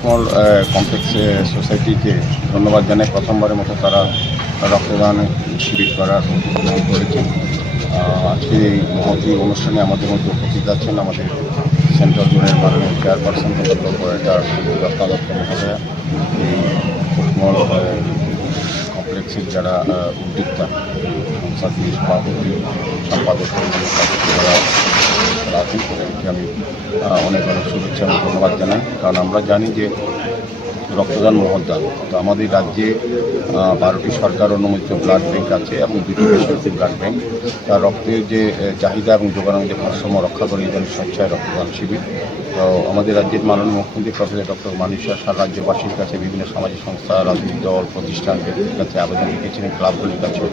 কুসমল complex সোসাইটিকে ধন্যবাদ জানাই। প্রথমবারের মতো তারা রক্তদান শিবির করার উদ্বোধন করেছেন। আজকে এই মহতী অনুষ্ঠানে আমাদের মধ্যে উপস্থিত আছেন আমাদের সেন্ট্রাল জোনের মাননীয় চেয়ারপারসন তথা কর্পোরেটর রত্না দত্ত মহোদয়া, এই কুসমল কমপ্লেক্সের যারা উদ্যোক্তা সংস্থাটির সভাপতি সম্পাদক যারা আছেন তাদেরকে আমি অনেক অনেক শুভেচ্ছা এবং ধন্যবাদ জানাই। কারণ আমরা জানি যে রক্তদান মহৎদান। তো আমাদের রাজ্যে 12টি সরকার অনুমোদিত ব্লাড ব্যাংক আছে এবং 2টি বেসরকারি ব্লাড ব্যাংক। তার রক্তের যে চাহিদা এবং যোগানের যে ভারসাম্য রক্ষা করে এই জন্য স্বেচ্ছায় রক্তদান শিবির। তো আমাদের রাজ্যের মাননীয় মুখ্যমন্ত্রী প্রফেসর ডক্টর মানিক সাহা সারা রাজ্যবাসীর কাছে বিভিন্ন সামাজিক সংস্থা, রাজনৈতিক দল, প্রতিষ্ঠানদের কাছে আবেদন রেখেছেন, ক্লাবগুলির কাছে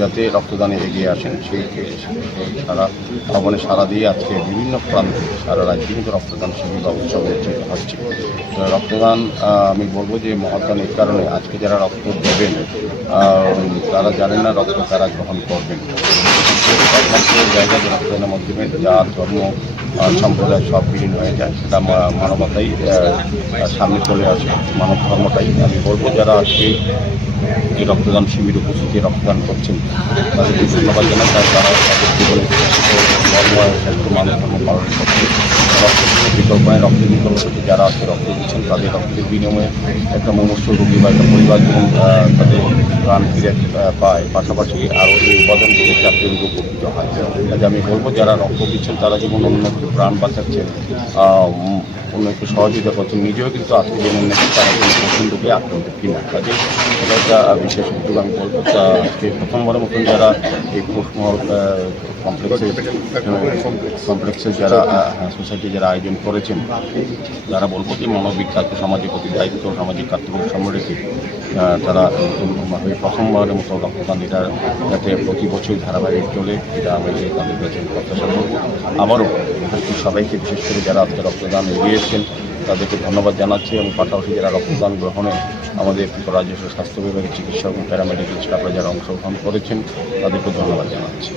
যাতে রক্তদানে এগিয়ে আসেন। সেই সারা আহ্বানে সারা দিয়ে আজকে বিভিন্ন প্রান্তে সারা রাজ্যে কিন্তু রক্তদান শিবির বা উৎসব অনুষ্ঠিত হচ্ছে। রক্তদান আমি বলবো যে মহৎদান এই কারণে আজকে যারা রক্ত দেবেন তারা জানেন না রক্ত তারা গ্রহণ করবেন। একমাত্র জায়গা যে রক্তদানের মাধ্যমে যা ধর্ম সম্প্রদায় সব বিলীন হয়ে যায়, সেটা মানবতাই সামনে চলে আসে, মানব ধর্মটাই। আমি বলবো যারা আজকে এই রক্তদান শিবির উপস্থিতি রক্তদান করছেন তাদেরকে ধন্যবাদ জানাই। তারা তাদের জীবনে ধর্ম মানব ধর্ম পালন করছে। রক্তের বিকল্প রক্তের বিকল্প থেকে যারা আজকে রক্ত দিচ্ছেন তাদের রক্তের বিনিময়ে একটা মুমূর্ষু রোগী বা একটা পরিবার যেমন তাদের প্রাণ ফিরে পায়, পাশাপাশি আরও এই উপাদান থেকে জাতীয় রোগ উপকৃত হয়। কাজে আমি বলবো যারা রক্ত দিচ্ছেন তারা যেমন অন্য একটু প্রাণ বাঁচাচ্ছেন, অন্য একটু সহযোগিতা করছেন, নিজেও কিন্তু আজকে জেনে নেবেন তারা কিন্তু নতুন রোগে আক্রান্ত কিনা। কাজে এটা একটা বিশেষ উদ্যোগ আমি বলবো। আজকে প্রথমবারের মতন যারা এই কুসমল কমপ্লেক্সের যারা সোসাইটি যারা আয়োজন করেছেন তারা বলবো যে মানবিক কার্য সমাজের প্রতি দায়িত্ব, সামাজিক কর্তব্য সামনে রেখে তারা প্রথমবারের মতো রক্তদান এটা যাতে প্রতি বছরই ধারাবাহিক চলে, এটা আমি তাদের কাছে প্রত্যাশা করবো। আবারও সবাইকে বিশেষ করে যারা আজকে রক্তদান এগিয়েছেন তাদেরকে ধন্যবাদ জানাচ্ছি এবং পাশাপাশি যারা রক্তদান গ্রহণে আমাদের রাজ্য স্বাস্থ্য বিভাগের চিকিৎসক এবং প্যারামেডিক্যাল স্টাফরা যারা অংশগ্রহণ করেছেন তাদেরকে ধন্যবাদ জানাচ্ছি।